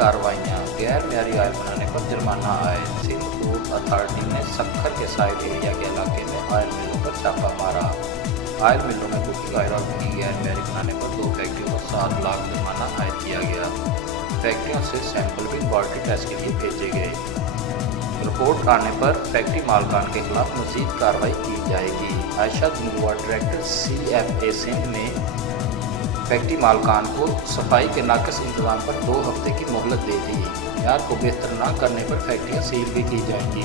कार्रवाइयाँ। गैर marry oil बनाने पर जुर्माना आयद। सिंध पोर्ट अथॉरिटी ने सक्खर के साइड एरिया के इलाके में ऑयल मिलों पर छापा मारा। ऑयल मिलों में कुकिंग ऑयल और घी गैर म्यारी बनाने पर 2 फैक्ट्रियों को 7 लाख जुर्माना आयद किया गया। फैक्ट्रियों से सैंपल भी लेबॉरेटरी टेस्ट के लिए भेजे गए। रिपोर्ट आने पर फैक्ट्री मालकान के खिलाफ मजीद कार्रवाई की जाएगी। आयशा धनुआ, डायरेक्टर CFA सिंध ने फैक्ट्री मालकान को सफाई के नाकस इंतजाम पर 2 हफ्ते की मोहलत दे दी। म्यार को बेहतर न करने पर फैक्ट्रियाँ सील भी की जाएंगी।